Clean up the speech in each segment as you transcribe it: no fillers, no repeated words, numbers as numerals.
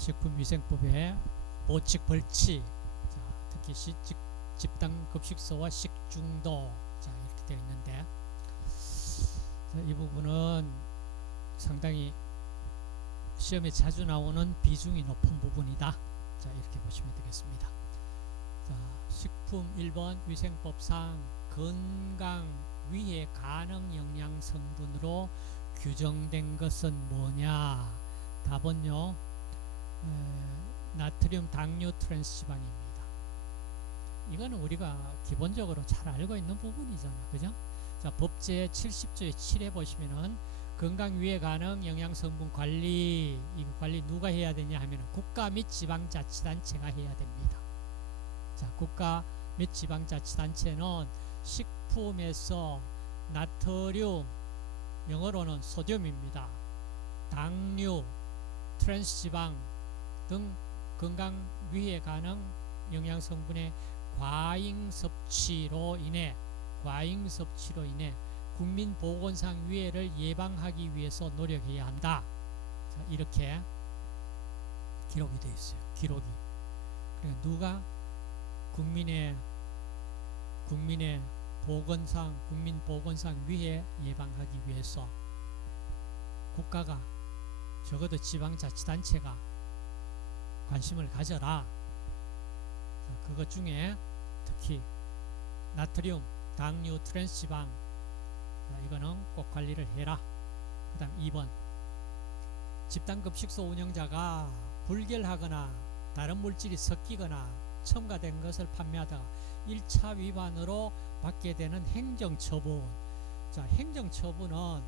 식품위생법의 보칙 벌칙, 자, 특히 집단급식소와 식중독, 자, 이렇게 되어 있는데, 자, 이 부분은 상당히 시험에 자주 나오는 비중이 높은 부분이다. 자, 이렇게 보시면 되겠습니다. 자, 식품 1번 위생법상 건강 위해 가능 영양 성분으로 규정된 것은 뭐냐? 답은요, 나트륨 당류 트랜스지방입니다. 이거는 우리가 기본적으로 잘 알고 있는 부분이잖아, 그죠? 자, 법제 70조의 7에 보시면은 건강 위해 가능 영양 성분 관리, 이 관리 누가 해야 되냐 하면은 국가 및 지방자치단체가 해야 됩니다. 자, 국가 및 지방자치단체는 식품에서 나트륨, 영어로는 소듐입니다. 당류, 트랜스지방 등 건강 위해 가능 영양 성분의 과잉 섭취로 인해 국민 보건상 위해를 예방하기 위해서 노력해야 한다. 자, 이렇게 기록이 되어 있어요. 기록이. 그러니까 누가 국민 보건상 위해 예방하기 위해서 국가가 적어도 지방자치단체가 관심을 가져라. 자, 그것 중에 특히 나트륨, 당류, 트랜스지방, 자, 이거는 꼭 관리를 해라. 그 다음 2번 집단급식소 운영자가 불결하거나 다른 물질이 섞이거나 첨가된 것을 판매하다가 1차 위반으로 받게 되는 행정처분. 자, 행정처분은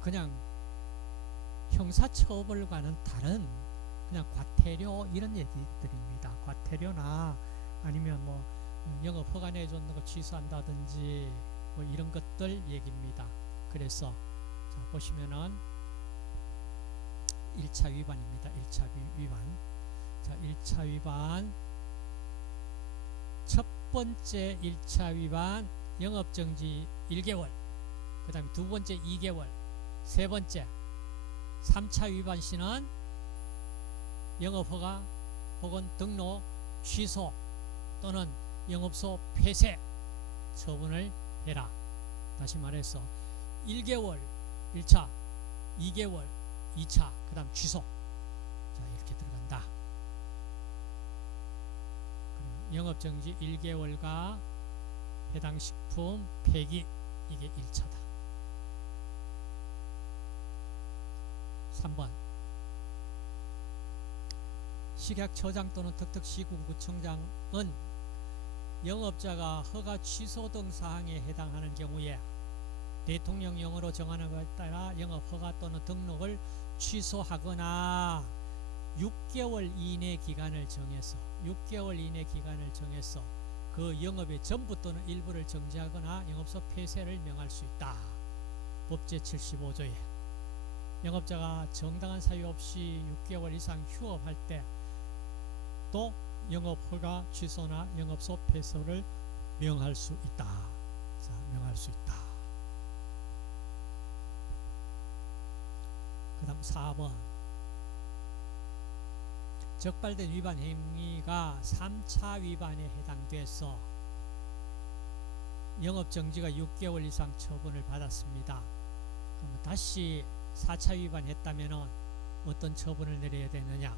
그냥 형사처벌과는 다른 그냥 과태료 이런 얘기들입니다. 과태료나 아니면 뭐 영업 허가 내줬는 거 취소한다든지 뭐 이런 것들 얘기입니다. 그래서 자, 보시면은 1차 위반입니다. 1차 위반. 자, 1차 위반. 첫 번째 1차 위반 영업정지 1개월, 그 다음에 두 번째 2개월, 세 번째 3차 위반 시는 영업허가 혹은 등록 취소 또는 영업소 폐쇄 처분을 해라. 다시 말해서 1개월 1차, 2개월 2차, 그 다음 취소. 자, 이렇게 들어간다. 영업정지 1개월과 해당 식품 폐기, 이게 1차다. 3번 식약처장 또는 특특시군구청장은 영업자가 허가 취소 등 사항에 해당하는 경우에 대통령령으로 정하는 것에 따라 영업 허가 또는 등록을 취소하거나 6개월 이내 기간을 정해서 그 영업의 전부 또는 일부를 정지하거나 영업소 폐쇄를 명할 수 있다. 법제 75조에 영업자가 정당한 사유 없이 6개월 이상 휴업할 때 또 영업허가 취소나 영업소 폐쇄를 명할 수 있다. 자, 명할 수 있다. 그 다음 4번 적발된 위반 행위가 3차 위반에 해당돼서 영업정지가 6개월 이상 처분을 받았습니다. 그러면 다시 4차 위반했다면 어떤 처분을 내려야 되느냐?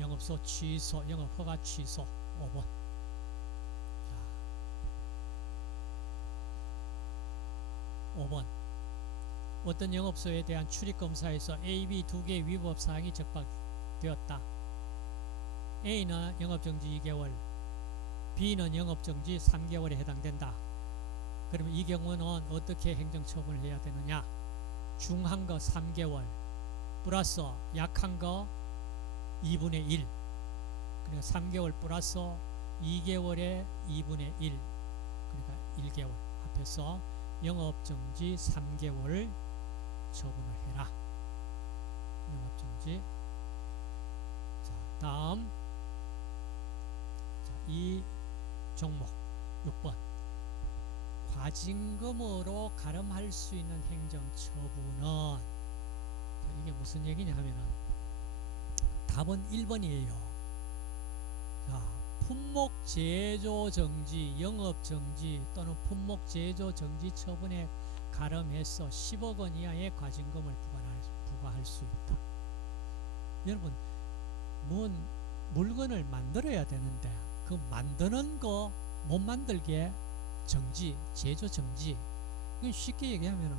영업소 취소, 영업허가 취소 5번. 자, 5번 어떤 영업소에 대한 출입검사에서 A, B 두 개의 위법사항이 적발되었다. A는 영업정지 2개월, B는 영업정지 3개월에 해당된다. 그러면 이 경우는 어떻게 행정처분을 해야 되느냐? 중한 거 3개월 플러스 약한 거 2분의 1. 그러니까 3개월 플러스 2개월에 2분의 1. 그러니까 1개월 합해서 영업정지 3개월 처분을 해라. 영업정지. 자, 다음 이 종목 6번 과징금으로 가름할 수 있는 행정처분은 이게 무슨 얘기냐 하면은 답은 1번이에요. 자, 품목 제조 정지, 영업 정지 또는 품목 제조 정지 처분에 가름해서 10억 원 이하의 과징금을 부과할 수 있다. 여러분, 뭔 물건을 만들어야 되는데 그 만드는 거 못 만들게 정지, 제조 정지. 이건 쉽게 얘기하면은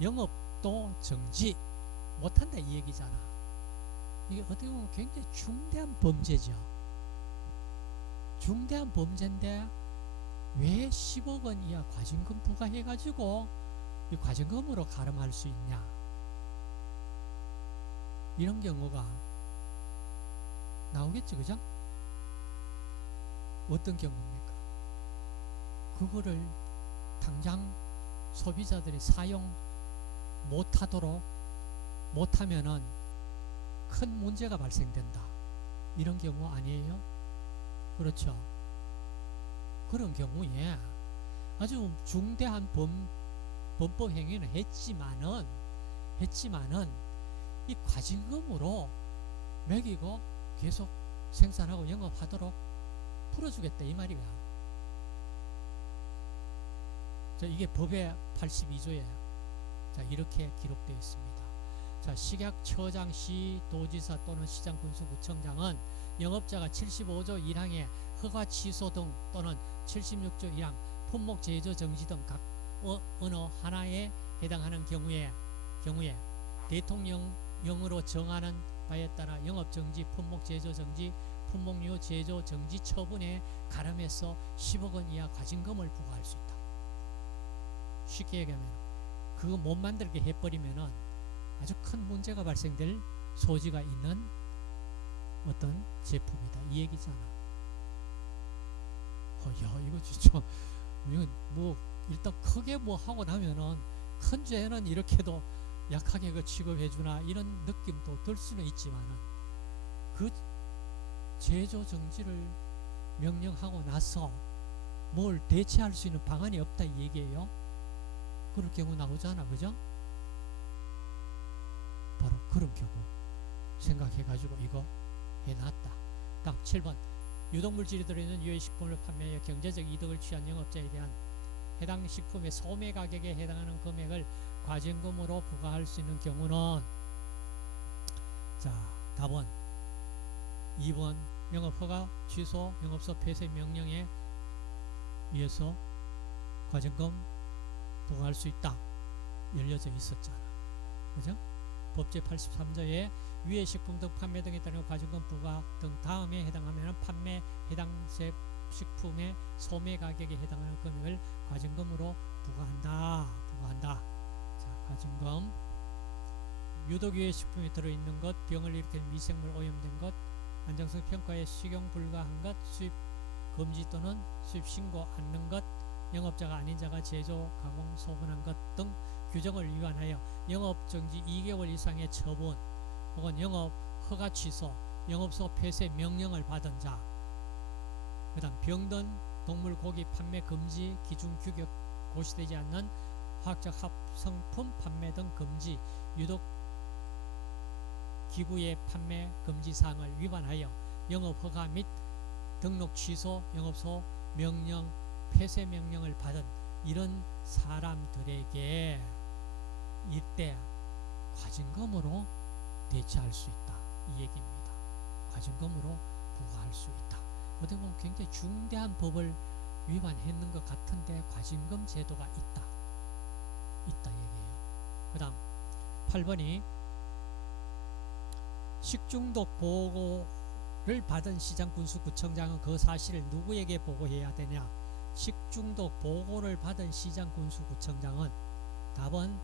영업도 정지 못한다 이 얘기잖아. 이게 어떻게 보면 굉장히 중대한 범죄죠. 중대한 범죄인데 왜 10억 원 이하 과징금 부과해가지고 이 과징금으로 가름할 수 있냐. 이런 경우가 나오겠죠, 그죠? 어떤 경우입니까? 그거를 당장 소비자들이 사용 못하면은 큰 문제가 발생된다. 이런 경우 아니에요? 그렇죠. 그런 경우에 아주 중대한 범법 행위는 했지만은 이 과징금으로 매기고 계속 생산하고 영업하도록 풀어주겠다 이 말이야. 자, 이게 법의 82조에 자, 이렇게 기록되어 있습니다. 자, 식약처장, 시도지사 또는 시장군수구청장은 영업자가 75조 1항의 허가 취소 등 또는 76조 1항 품목 제조 정지 등 각 어느 하나에 해당하는 경우에 대통령령으로 정하는 바에 따라 영업정지, 품목제조정지, 품목류 제조정지 처분에 가름해서 10억 원 이하 과징금을 부과할 수 있다. 쉽게 얘기하면 그거 못 만들게 해버리면은 아주 큰 문제가 발생될 소지가 있는 어떤 제품이다 이 얘기잖아. 야 이거 진짜 이건 뭐 일단 크게 뭐 하고 나면은 큰 죄는 이렇게도 약하게 그 취급해주나 이런 느낌도 들 수는 있지만은 그 제조 정지를 명령하고 나서 뭘 대체할 수 있는 방안이 없다 이 얘기예요. 그럴 경우 나오잖아, 그죠? 바로 그런 경우 생각해가지고 이거 해놨다. 다음 7번 유독물질이 들어있는 유해식품을 판매하여 경제적 이득을 취한 영업자에 대한 해당 식품의 소매 가격에 해당하는 금액을 과징금으로 부과할 수 있는 경우는 자 답은 2번 영업허가 취소 영업소 폐쇄 명령에 의해서 과징금 부과할 수 있다 열려져 있었잖아, 그죠? 법제 83조에 위의 식품 등 판매 등에 따른 과징금 부과 등 다음에 해당하면 판매 해당 식품의 소매 가격에 해당하는 금액을 과징금으로 부과한다. 자, 과징금 유독 유해 식품이 들어있는 것, 병을 일으키는 미생물 오염된 것, 안정성 평가에適用 불가한 것, 수입 금지 또는 수입 신고 않는 것, 영업자가 아닌 자가 제조, 가공, 소분한 것 등 규정을 위반하여 영업정지 2개월 이상의 처분 혹은 영업 허가 취소, 영업소 폐쇄 명령을 받은 자, 그 다음 병든 동물 고기 판매 금지 기준 규격 고시되지 않는 화학적 합성품 판매 등 금지 유독 기구의 판매 금지 사항을 위반하여 영업 허가 및 등록 취소, 영업소 명령, 폐쇄 명령을 받은 이런 사람들에게 이때 과징금으로 대체할 수 있다 이 얘기입니다. 과징금으로 부과할 수 있다. 어떻게 보면 굉장히 중대한 법을 위반했는 것 같은데 과징금 제도가 있다 얘기예요. 그 다음 8번이 식중독 보고를 받은 시장군수구청장은 그 사실을 누구에게 보고해야 되냐. 식중독 보고를 받은 시장군수구청장은 답은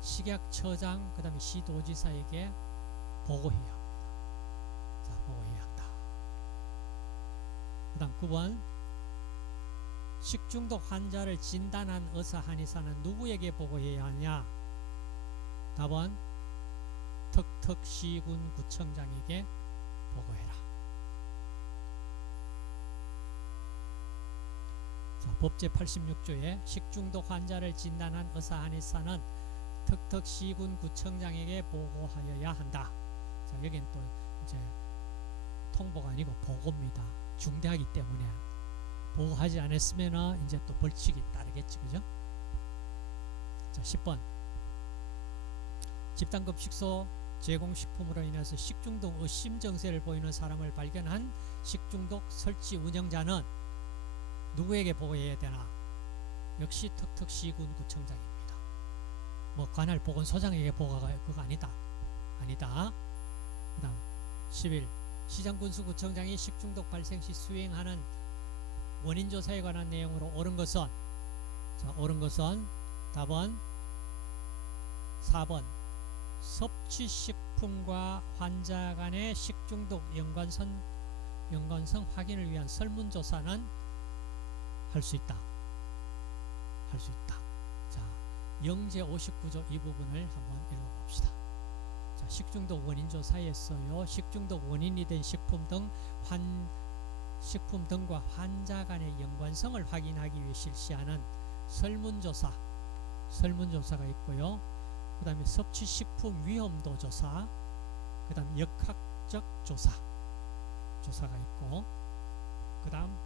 식약처장 그 다음에 시도지사에게 보고해야 합니다. 자, 보고해야 한다. 그 다음 9번 식중독 환자를 진단한 의사 한의사는 누구에게 보고해야 하냐. 답은 턱턱시군구청장에게 보고해라. 자, 법제 86조에 식중독 환자를 진단한 의사 한의사는 턱턱시군구청장에게 보고하여야 한다. 자, 여기는 또 이제 통보가 아니고 보고입니다. 중대하기 때문에 보고하지 않았으면 이제 또 벌칙이 따르겠지, 그죠? 자, 10번 집단급식소 제공식품으로 인해서 식중독 의심 증세를 보이는 사람을 발견한 식중독 설치 운영자는 누구에게 보고해야 되나? 역시 턱턱시군구청장입니다. 뭐 관할 보건소장에게 보고가 그거 아니다. 그 다음 11 시장군수구청장이 식중독 발생 시 수행하는 원인조사에 관한 내용으로 옳은 것은, 자, 옳은 것은 답은 4번 섭취식품과 환자 간의 식중독 연관성 확인을 위한 설문조사는 할 수 있다. 자, 영제 59조 이 부분을 한번 읽어봅시다. 자, 식중독 원인조사에서요, 식중독 원인이 된 식품 등과 환자 간의 연관성을 확인하기 위해 실시하는 설문조사가 있고요. 그 다음에 섭취식품 위험도 조사, 그 다음 역학적 조사가 있고, 그 다음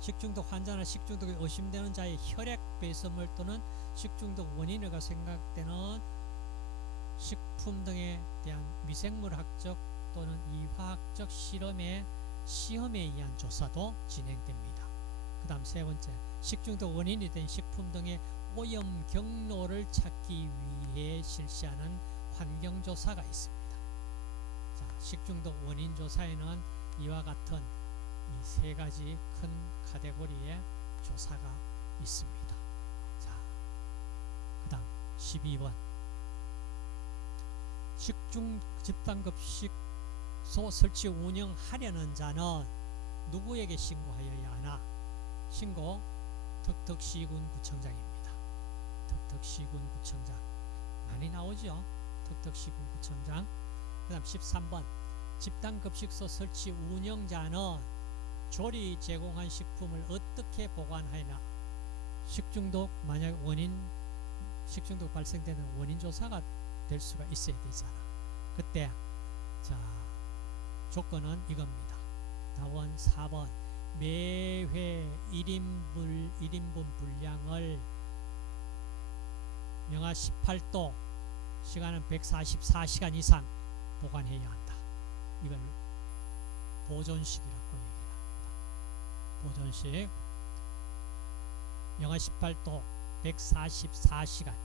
식중독 환자나 식중독이 의심되는 자의 혈액 배설물 또는 식중독 원인으로 생각되는 식품 등에 대한 미생물학적 또는 이화학적 시험에 의한 조사도 진행됩니다. 그 다음 세 번째, 식중독 원인이 된 식품 등의 오염 경로를 찾기 위해 실시하는 환경조사가 있습니다. 자, 식중독 원인 조사에는 이와 같은 이 세 가지 큰 카테고리의 조사가 있습니다. 자, 그 다음 12번 집단급식소 설치 운영하려는 자는 누구에게 신고하여야 하나? 신고 턱턱시군구청장입니다. 턱턱시군구청장 많이 나오죠. 턱턱시군구청장. 그 다음 13번 집단급식소 설치 운영자는 조리 제공한 식품을 어떻게 보관하나? 식중독 만약 식중독 발생되는 원인 조사가 될 수가 있어야 되잖아. 그때 자, 조건은 이겁니다. 답은 4번 매회 1인분 분량을 영하 18도 시간은 144시간 이상 보관해야 한다. 이걸 보존식이라고 얘기합니다. 보존식 영하 18도 144시간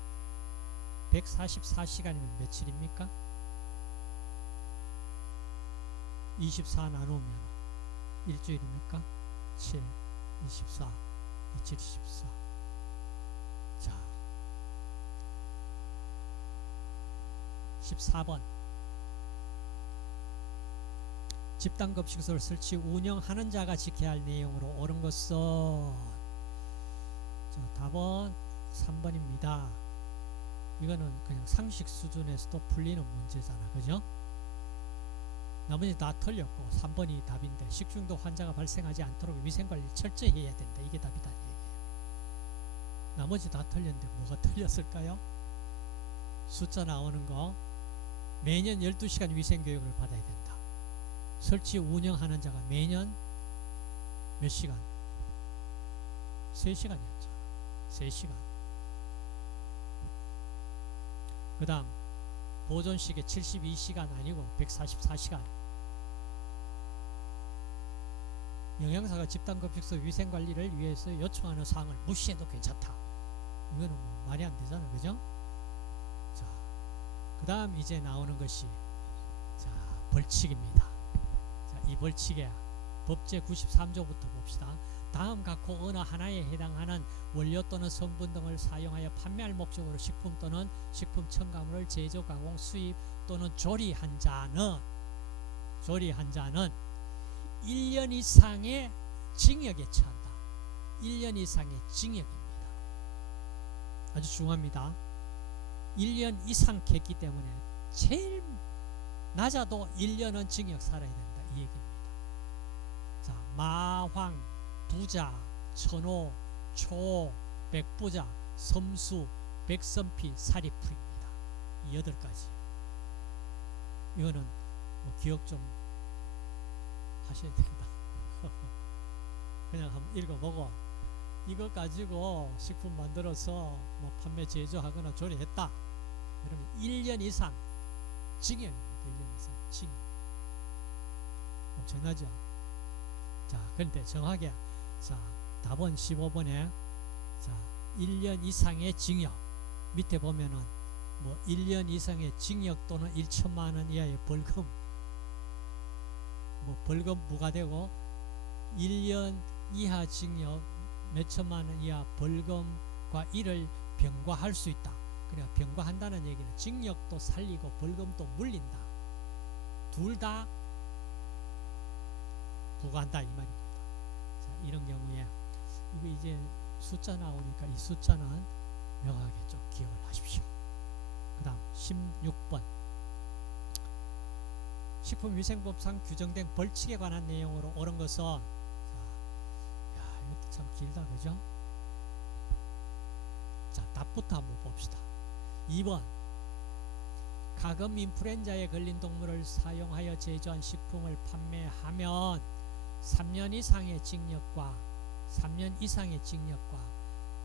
144시간이면 며칠입니까? 24 나누면 일주일입니까? 7, 24, 27, 24. 자, 14번 집단급식소를 설치 운영하는 자가 지켜야 할 내용으로 옳은 것은, 자, 답은 3번입니다. 이거는 그냥 상식 수준에서도 풀리는 문제잖아, 그죠? 나머지 다 틀렸고 3번이 답인데 식중독 환자가 발생하지 않도록 위생관리를 철저히 해야 된다. 이게 답이다 얘기예요. 나머지 다 틀렸는데 뭐가 틀렸을까요? 숫자 나오는 거 매년 12시간 위생교육을 받아야 된다. 설치 운영하는 자가 매년 몇 시간? 3시간이었죠. 3시간. 그 다음 보존식에 72시간 아니고 144시간. 영양사가 집단급식소 위생관리를 위해서 요청하는 사항을 무시해도 괜찮다. 이거는 뭐 말이 안 되잖아, 그죠? 자, 그 다음 이제 나오는 것이 자, 벌칙입니다. 자, 이 벌칙에 법제 93조부터 봅시다. 다음 각호 어느 하나에 해당하는 원료 또는 성분 등을 사용하여 판매할 목적으로 식품 또는 식품 첨가물을 제조, 가공, 수입 또는 조리한 자는 1년 이상의 징역에 처한다. 1년 이상의 징역입니다. 아주 중요합니다. 1년 이상 했기 때문에 제일 낮아도 1년은 징역 살아야 된다. 이 얘기입니다. 자, 마황, 부자, 천호, 초, 백부자, 섬수, 백선피, 사리푸입니다. 이 8가지. 이거는 기억 좀 하셔야 된다. 그냥 한번 읽어보고 이것 가지고 식품 만들어서 뭐 판매 제조하거나 조리했다. 그러면 1년 이상 징역입니다. 1년 이상 징역. 엄청나죠? 자, 그런데 정확하게 자, 답은 15번에 자, 1년 이상의 징역. 밑에 보면은 뭐 1년 이상의 징역 또는 1천만 원 이하의 벌금, 뭐 벌금 부과되고 1년 이하 징역 몇천만 원 이하 벌금과 이를 병과할 수 있다. 그러니까 병과한다는 얘기는 징역도 살리고 벌금도 물린다. 둘 다 부과한다 이 말입니다. 자, 이런 경우에 이거 이제 숫자 나오니까 이 숫자는 명확하게 좀 기억을 하십시오. 그 다음 16번 식품위생법상 규정된 벌칙에 관한 내용으로 옳은 것은 야, 이것도 참 길다 그죠? 자, 답부터 한번 봅시다. 2번 가금 인플루엔자에 걸린 동물을 사용하여 제조한 식품을 판매하면 3년 이상의 징역과 3년 이상의 징역과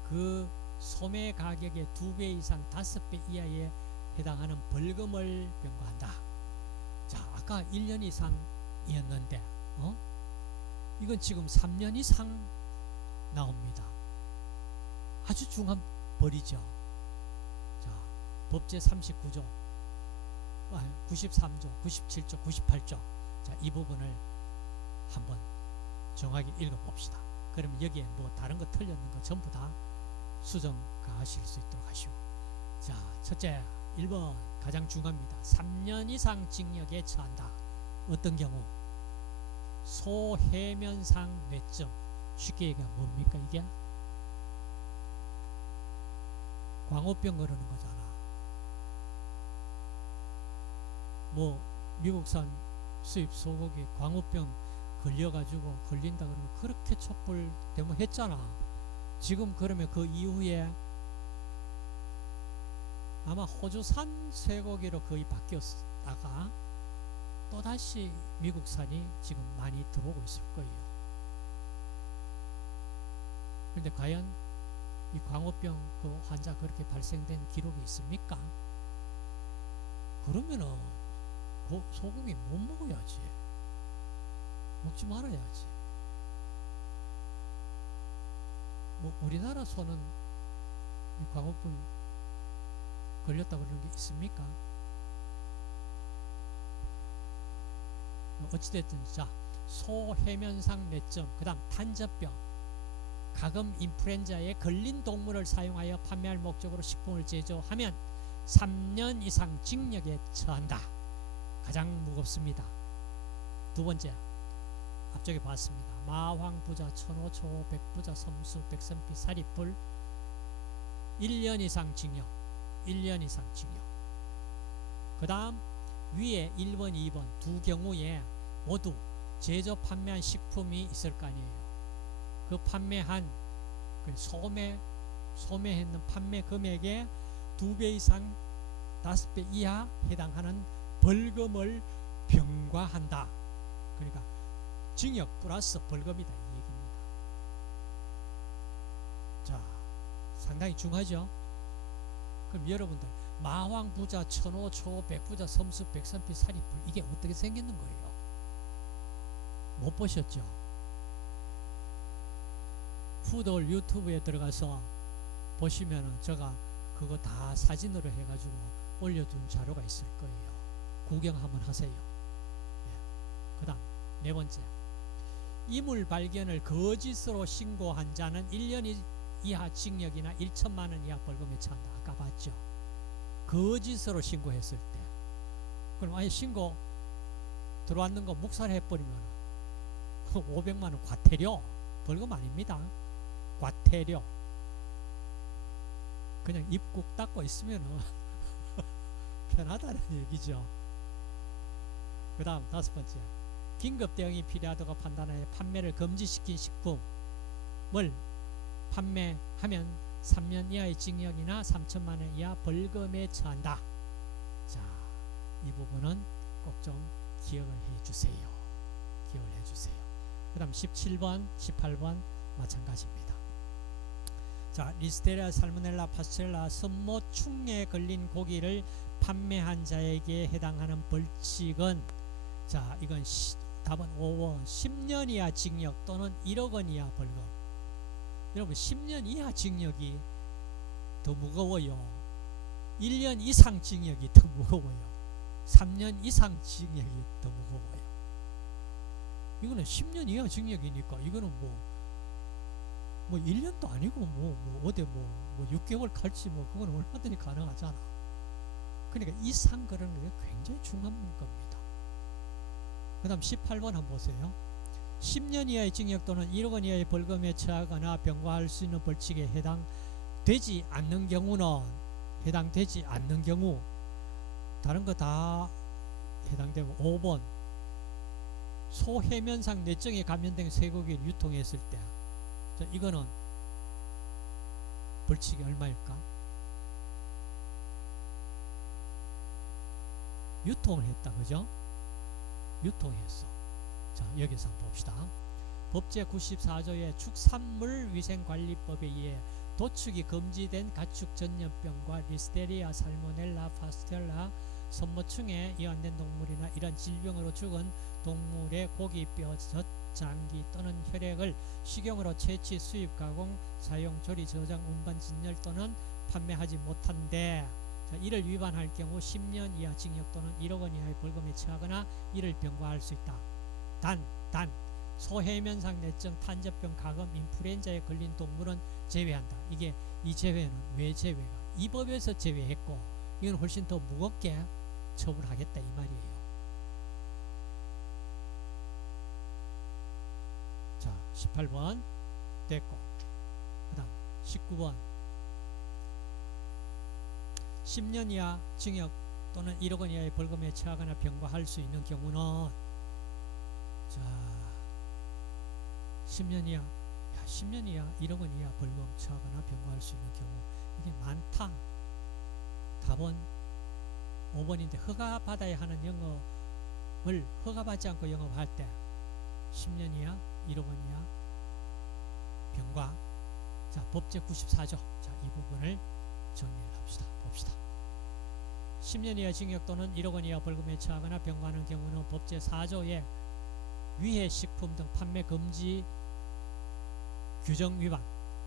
그 소매 가격의 2배 이상 5배 이하에 해당하는 벌금을 병과한다. 자, 아까 1년 이상이었는데 이건 지금 3년 이상 나옵니다. 아주 중한 벌이죠. 자, 법제 39조, 93조, 97조, 98조. 자, 이 부분을 한번 정확히 읽어봅시다. 그러면 여기에 뭐 다른 거 틀렸는 거 전부 다 수정하실 수 있도록 하시오. 자, 첫째 1번 가장 중요합니다. 3년 이상 징역에 처한다. 어떤 경우? 소해면상 뇌증. 쉽게 얘기하면 뭡니까 이게? 광우병 그러는 거잖아. 뭐 미국산 수입 소고기 광우병 걸려가지고 걸린다 그러면 그렇게 촛불 데모했잖아. 지금 그러면 그 이후에 아마 호주산 쇠고기로 거의 바뀌었다가 또다시 미국산이 지금 많이 들어오고 있을 거예요. 그런데 과연 이 광우병 그 환자 그렇게 발생된 기록이 있습니까? 그러면은 소고기 못 먹어야지. 먹지 말아야지. 뭐 우리나라 소는 이 광우병 걸렸다고 그러는 게 있습니까? 어찌됐든 자, 소해면상 뇌증, 그 다음 탄저병, 가금 인플루엔자에 걸린 동물을 사용하여 판매할 목적으로 식품을 제조하면 3년 이상 징역에 처한다. 가장 무겁습니다. 두 번째, 앞쪽에 봤습니다. 마황, 부자, 천호, 초호, 백부자, 섬수, 백선피, 사리풀 1년 이상 징역, 1년 이상 징역. 그 다음 위에 1번, 2번 두 경우에 모두 제조 판매한 식품이 있을 거 아니에요. 그 판매한 그 소매했는 판매 금액의 2배 이상 5배 이하 해당하는 벌금을 병과한다. 그러니까 징역 플러스 벌금이다 이 얘기입니다. 자, 상당히 중하죠. 그럼 여러분들 마왕, 부자, 천호, 초호, 백부자, 섬수, 백선피, 사리풀 이게 어떻게 생겼는 거예요? 못 보셨죠? 푸드홀 유튜브에 들어가서 보시면은 제가 그거 다 사진으로 해가지고 올려둔 자료가 있을 거예요. 구경 한번 하세요. 예. 그 다음 네 번째, 이물 발견을 거짓으로 신고한 자는 1년 이하 징역이나 1천만 원 이하 벌금에 처한다. 아까 봤죠? 거짓으로 신고했을 때. 그럼 아예 신고 들어왔는 거 묵살해버리면 500만 원 과태료. 벌금 아닙니다. 과태료. 그냥 입국 닫고 있으면 편하다는 얘기죠. 그 다음 다섯 번째, 긴급 대응이 필요하다고 판단하여 판매를 금지시킨 식품을 판매하면 3년 이하의 징역이나 3천만 원 이하 벌금에 처한다. 자, 이 부분은 꼭 좀 기억을 해주세요. 기억을 해주세요. 그 다음 17번 18번 마찬가지입니다. 자, 리스테리아 살모넬라 파스텔라 선모충에 걸린 고기를 판매한 자에게 해당하는 벌칙은, 자, 이건 답은 5번 10년 이하 징역 또는 1억 원 이하 벌금. 여러분 10년 이하 징역이 더 무거워요. 1년 이상 징역이 더 무거워요. 3년 이상 징역이 더 무거워요. 이거는 10년 이하 징역이니까 이거는 뭐 1년도 아니고 어디 6개월 갈지 그건 얼마든지 가능하잖아. 그러니까 이상 그런 게 굉장히 중요한 겁니다. 그 다음 18번 한번 보세요. 10년 이하의 징역 또는 1억 원 이하의 벌금에 처하거나 병과할 수 있는 벌칙에 해당되지 않는 경우 다른 거 다 해당되고 5번 소해면상 뇌증에 감염된 쇠고기를 유통했을 때, 자, 이거는 벌칙이 얼마일까? 유통을 했다, 그죠? 유통했어. 자, 여기서 한번 봅시다. 법제 94조의 축산물위생관리법에 의해 도축이 금지된 가축 전염병과 리스테리아 살모넬라 파스텔라 선모충에 이완된 동물이나 이런 질병으로 죽은 동물의 고기뼈, 젖장기 또는 혈액을 식용으로 채취, 수입, 가공, 사용, 조리, 저장, 운반, 진열 또는 판매하지 못한데, 자, 이를 위반할 경우 10년 이하 징역 또는 1억 원 이하의 벌금에 처하거나 이를 병과할 수 있다. 단 소해면상 뇌증, 탄저병, 가금, 인플루엔자에 걸린 동물은 제외한다. 이게 이 제외는 왜 제외가? 이 법에서 제외했고 이건 훨씬 더 무겁게 처벌하겠다 이 말이에요. 자, 18번 됐고, 그 다음 19번 10년 이하 징역 또는 1억 원 이하의 벌금에 처하거나 병과할 수 있는 경우는, 자, 10년 이하 10년 이하 1억 원 이하 벌금 처하거나 병과할 수 있는 경우, 이게 많다. 답은 5번인데 허가받아야 하는 영업을 허가받지 않고 영업할 때 10년 이하 1억 원 이하 병과. 자, 법제 94조. 자, 이 부분을 정리를 합시다. 봅시다. 10년 이하 징역 또는 1억 원 이하 벌금에 처하거나 병과하는 경우는 법제 4조의 위해식품 등 판매 금지 규정 위반,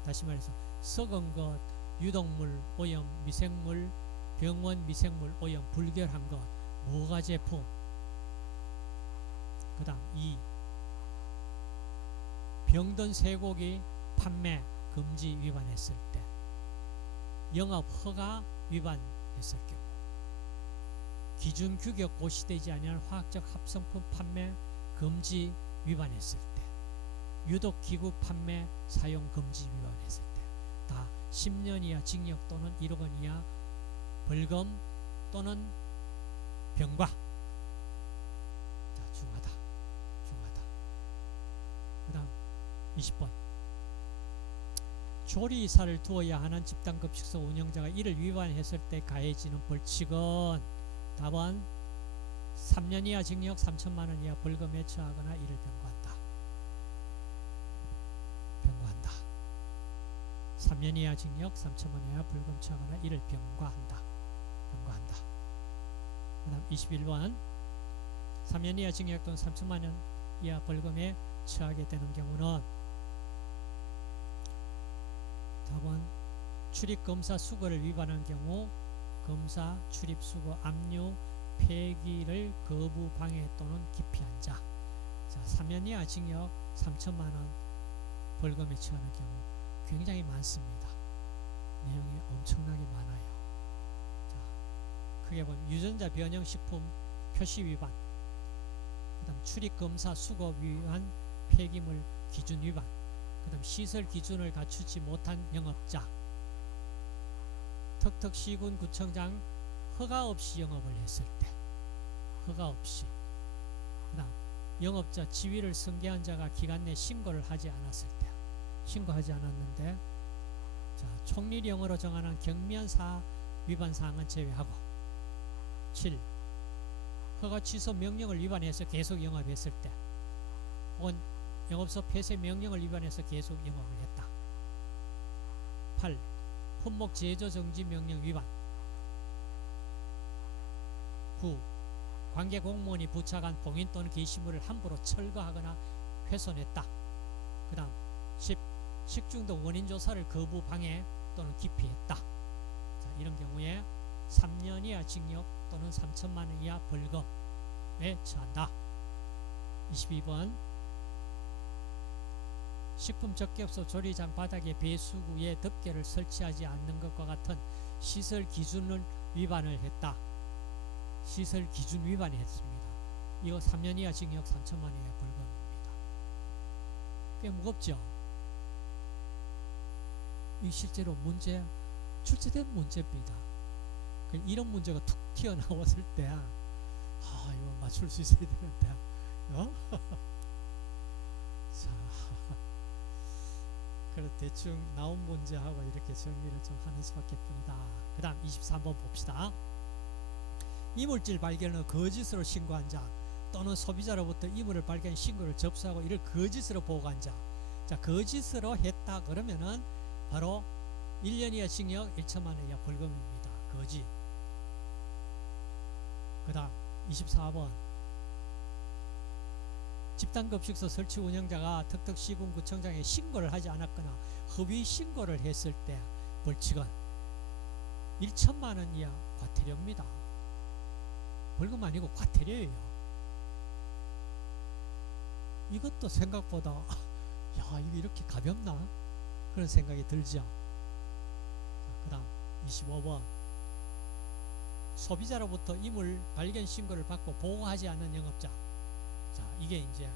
다시 말해서 썩은 것, 유독물, 오염, 미생물, 병원 미생물, 오염, 불결한 것, 무가 제품. 그 다음 2. 병든 쇠고기 판매 금지 위반했을 때, 영업 허가 위반했을 경우, 기준 규격 고시되지 아니한 화학적 합성품 판매 금지 위반했을 때, 유독기구 판매 사용 금지 위반했을 때, 다 10년 이하 징역 또는 1억 원 이하 벌금 또는 병과. 자, 중하다. 그 다음 20번 조리사를 두어야 하는 집단급식소 운영자가 이를 위반했을 때 가해지는 벌칙은, 답은 3년 이하 징역 3천만 원 이하 벌금에 처하거나 이를 병과한다. 3년 이하 징역 3천만 원 이하 벌금 처하거나 이를 병과한다. 그 다음 21번 3년 이하 징역 또는 3천만 원 이하 벌금에 처하게 되는 경우는, 답은 출입검사 수거를 위반한 경우 검사 출입 수거 압류 폐기를 거부 방해 또는 기피한 자. 자, 3년 이하 징역 3천만 원 벌금에 처하는 경우 굉장히 많습니다. 내용이 엄청나게 많아요. 자, 크게 보면 유전자 변형 식품 표시 위반, 그 다음 출입검사 수거 위반 폐기물 기준 위반, 그 다음 시설 기준을 갖추지 못한 영업자, 턱턱시군 구청장 허가 없이 영업을 했을 때, 허가 없이. 그 다음 영업자 지위를 승계한 자가 기간 내 신고를 하지 않았을 때, 신고하지 않았는데, 자, 총리령으로 정하는 경미한 위반 사항은 제외하고. 7. 허가 취소 명령을 위반해서 계속 영업했을 때, 혹은 영업소 폐쇄 명령을 위반해서 계속 영업을 했다. 8. 품목 제조 정지 명령 위반. 9. 관계 공무원이 부착한 봉인 또는 게시물을 함부로 철거하거나 훼손했다. 그 다음 10. 식중독 원인 조사를 거부 방해 또는 기피했다. 자, 이런 경우에 3년 이하 징역 또는 3천만 원 이하 벌금에 처한다. 22번 식품 접객소 조리장 바닥에 배수구에 덮개를 설치하지 않는 것과 같은 시설 기준을 위반을 했다. 시설 기준 위반이 했습니다. 이거 3년 이하 징역 3천만 원 이하 벌금입니다. 꽤 무겁죠? 이 실제로 문제 출제된 문제입니다. 이런 문제가 툭 튀어나왔을 때 이거 맞출 수 있어야 되는데 자, 그래 대충 나온 문제하고 이렇게 정리를 좀 하는 수밖에 뿐이다. 그 다음 23번 봅시다. 이물질 발견 후 거짓으로 신고한 자 또는 소비자로부터 이물을 발견 신고를 접수하고 이를 거짓으로 보고한 자. 자, 거짓으로 했다 그러면은 바로 1년 이하 징역 1천만 원 이하 벌금입니다. 거짓. 그 다음 24번 집단급식소 설치 운영자가 덕덕시군구청장에 신고를 하지 않았거나 허위 신고를 했을 때 벌칙은 1천만 원 이하 과태료입니다. 벌금 아니고 과태료예요. 이것도 생각보다 야, 이거 이렇게 가볍나? 그런 생각이 들죠. 그 다음 25번 소비자로부터 이물 발견 신고를 받고 보고하지 않는 영업자. 자, 이게 이제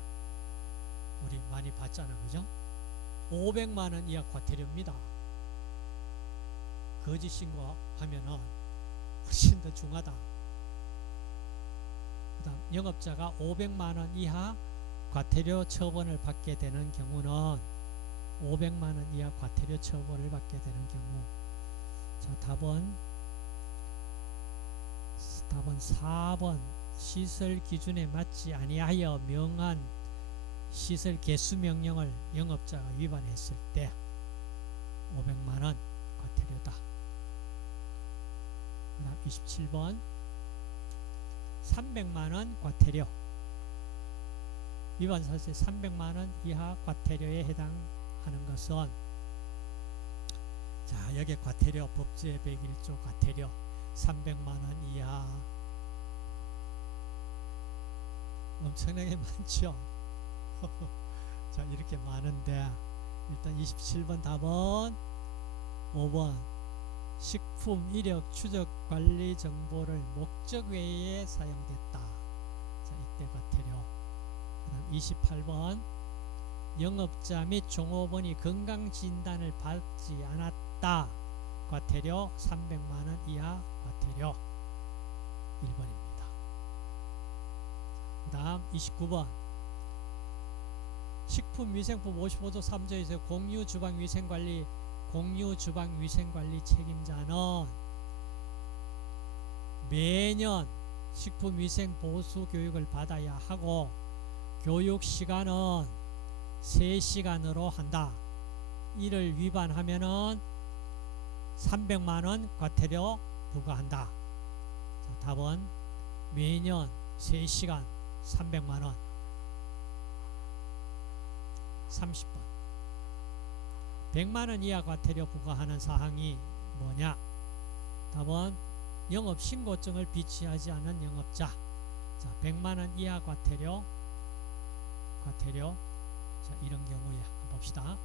우리 많이 봤잖아, 그죠? 500만 원 이하 과태료입니다. 거짓 신고하면은 훨씬 더 중하다. 그 다음 영업자가 500만 원 이하 과태료 처분을 받게 되는 경우는 500만 원 이하 과태료 처분을 받게 되는 경우. 자, 답은 4번 시설 기준에 맞지 아니하여 명한 시설 개수 명령을 영업자가 위반했을 때 500만 원 과태료다. 그 다음 27번 300만 원 과태료. 위반 사실 300만 원 이하 과태료에 해당하는 것은, 자, 여기 과태료 법제 101조 과태료 300만 원 이하 엄청나게 많죠. 자, 이렇게 많은데 일단 27번 답은 5번 식품 이력 추적 관리 정보를 목적 외에 사용됐다. 자, 이때 과태료. 그다음 28번 영업자 및 종업원이 건강 진단을 받지 않았다. 과태료 300만 원 이하 과태료. 1번입니다. 그 다음 29번 식품위생법 55조 3조에서 공유주방위생관리 책임자는 매년 식품위생 보수 교육을 받아야 하고 교육시간은 3시간으로 한다. 이를 위반하면은 300만원 과태료 부과한다. 자, 답은 매년 3시간 300만원. 30번 100만원 이하 과태료 부과하는 사항이 뭐냐? 답은 영업신고증을 비치하지 않은 영업자. 자, 100만원 이하 과태료. 자, 이런 경우에 한번 봅시다.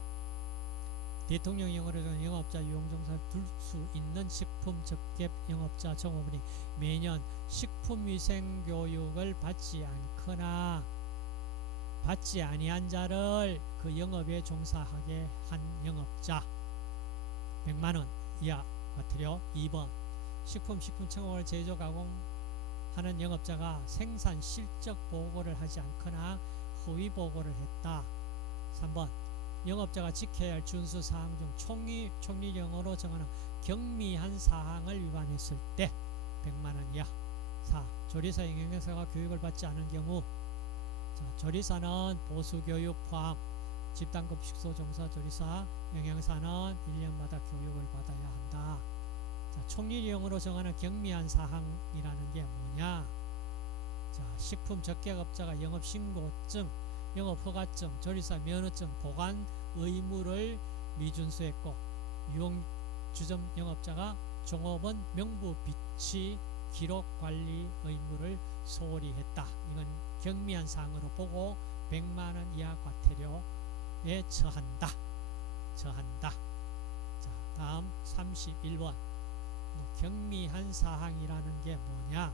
대통령령으로 정한 영업자 유용종사를 둘 수 있는 식품 접객 영업자 종업원이 매년 식품위생교육을 받지 않거나 받지 아니한 자를 그 영업에 종사하게 한 영업자 100만원 이하 과태료. 2번 식품청업을 제조 가공하는 영업자가 생산 실적 보고를 하지 않거나 허위 보고를 했다. 3번 영업자가 지켜야 할 준수 사항 중 총리령으로 정하는 경미한 사항을 위반했을 때 100만원 이하. 4. 조리사 영양사가 교육을 받지 않은 경우, 자, 조리사는 보수교육 포함 집단급식소 종사 조리사, 영양사는 1년마다 교육을 받아야 한다. 자, 총리령으로 정하는 경미한 사항이라는 게 뭐냐? 자, 식품 적격업자가 영업신고증, 영업허가증, 조리사 면허증 보관 의무를 미준수했고, 유흥주점 영업자가 종업원 명부 비치 기록 관리 의무를 소홀히 했다. 이건 경미한 사항으로 보고 100만 원 이하 과태료에 처한다. 처한다. 자, 다음 31번. 경미한 사항이라는 게 뭐냐?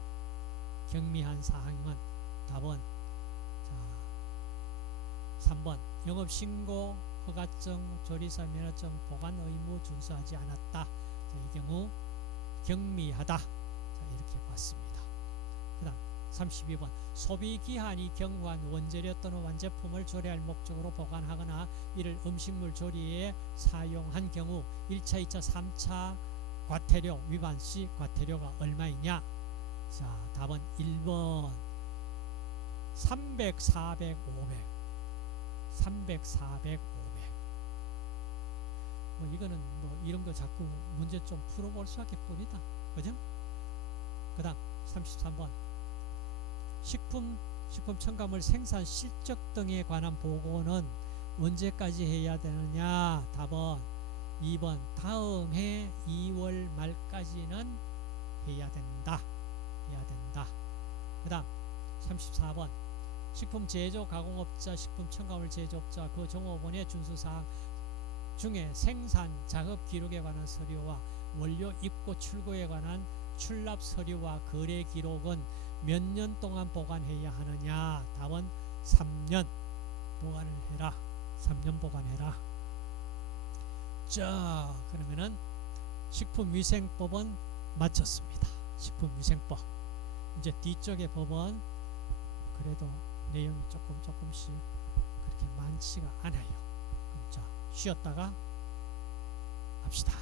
경미한 사항은 답은 자, 3번 영업신고 허가증 조리사 면허증 보관 의무 준수하지 않았다. 자, 이 경우 경미하다. 자, 이렇게 봤습니다. 그 다음 32번 소비기한이 경후한 원재료 또는 완제품을 조리할 목적으로 보관하거나 이를 음식물 조리에 사용한 경우 1차, 2차, 3차 과태료 위반 시 과태료가 얼마이냐? 자, 답은 1번 300, 400, 500 300, 400, 500 뭐 이거는 뭐 이런 거 자꾸 문제 좀 풀어볼 수밖에 뿐이다. 그죠? 그 다음 33번 식품 첨가물 생산 실적 등에 관한 보고는 언제까지 해야 되느냐? 답은 2번 다음 해 2월 말까지는 해야 된다. 그 다음 34번 식품 제조 가공업자 식품 첨가물 제조업자 그 종업원의 준수사항 중에 생산 작업 기록에 관한 서류와 원료 입고 출고에 관한 출납 서류와 거래 기록은 몇 년 동안 보관해야 하느냐? 답은 3년 보관을 해라. 3년 보관해라. 자, 그러면은 식품위생법은 마쳤습니다. 식품위생법. 이제 뒤쪽의 법은 그래도 내용이 조금씩 그렇게 많지가 않아요. 그럼 자, 쉬었다가 합시다.